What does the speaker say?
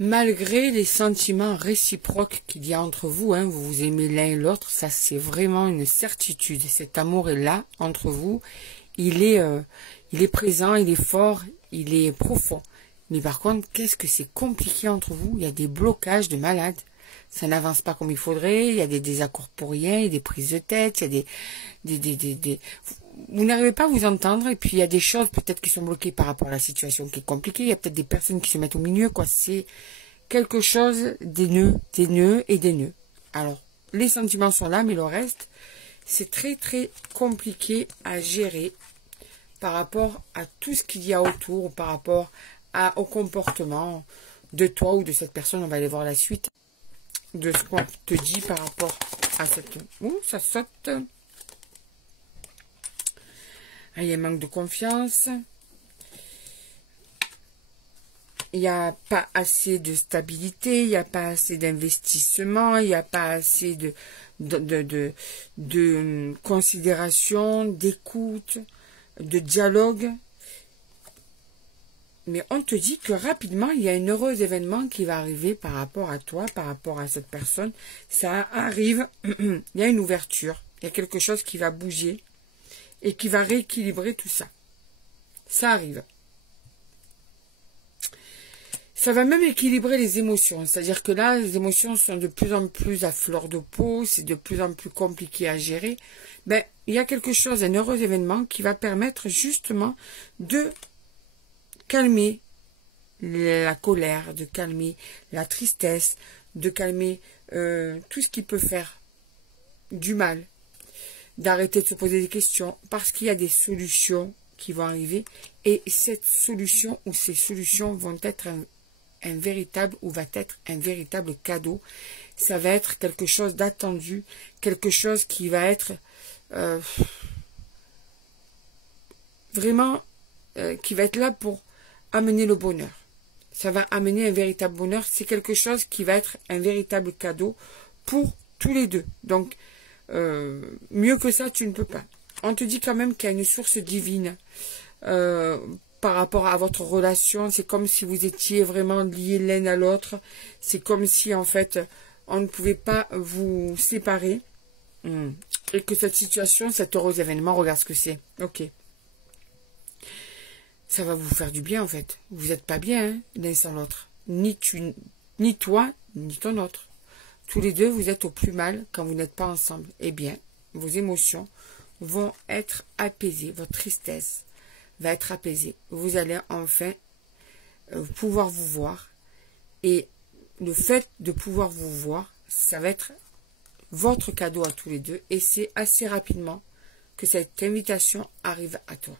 Malgré les sentiments réciproques qu'il y a entre vous, hein, vous vous aimez l'un et l'autre, ça c'est vraiment une certitude. Cet amour est là entre vous, il est présent, il est fort, il est profond. Mais par contre, qu'est-ce que c'est compliqué entre vous? Il y a des blocages de malades. Ça n'avance pas comme il faudrait, il y a des désaccords pour rien, il y a des prises de tête, il y a vous n'arrivez pas à vous entendre, et puis il y a des choses peut-être qui sont bloquées par rapport à la situation qui est compliquée, il y a peut-être des personnes qui se mettent au milieu, quoi. C'est quelque chose, des nœuds et des nœuds. Alors, les sentiments sont là, mais le reste, c'est très très compliqué à gérer par rapport à tout ce qu'il y a autour, par rapport au comportement de toi ou de cette personne. On va aller voir la suite de ce qu'on te dit par rapport à cette... Ouh, ça saute. Ah, il y a un manque de confiance. Il n'y a pas assez de stabilité, il n'y a pas assez d'investissement, il n'y a pas assez de considération, d'écoute, de dialogue. Mais on te dit que rapidement, il y a un heureux événement qui va arriver par rapport à toi, par rapport à cette personne. Ça arrive, il y a une ouverture, il y a quelque chose qui va bouger et qui va rééquilibrer tout ça. Ça arrive. Ça va même équilibrer les émotions. C'est-à-dire que là, les émotions sont de plus en plus à fleur de peau, c'est de plus en plus compliqué à gérer. Ben, il y a quelque chose, un heureux événement qui va permettre justement de calmer la colère, de calmer la tristesse, de calmer tout ce qui peut faire du mal, d'arrêter de se poser des questions, parce qu'il y a des solutions qui vont arriver, et cette solution ou ces solutions vont être un véritable, ou va être un véritable cadeau. Ça va être quelque chose d'attendu, quelque chose qui va être vraiment, qui va être là pour amener le bonheur. Ça va amener un véritable bonheur. C'est quelque chose qui va être un véritable cadeau pour tous les deux. Donc, mieux que ça, tu ne peux pas. On te dit quand même qu'il y a une source divine par rapport à votre relation. C'est comme si vous étiez vraiment liés l'un à l'autre. C'est comme si, en fait, on ne pouvait pas vous séparer. Et que cette situation, cet heureux événement, regarde ce que c'est. Ok. Ça va vous faire du bien, en fait. Vous n'êtes pas bien, hein, l'un sans l'autre. Ni toi, ni ton autre. Tous les deux, vous êtes au plus mal quand vous n'êtes pas ensemble. Eh bien, vos émotions vont être apaisées. Votre tristesse va être apaisée. Vous allez enfin pouvoir vous voir. Et le fait de pouvoir vous voir, ça va être votre cadeau à tous les deux. Et c'est assez rapidement que cette invitation arrive à toi.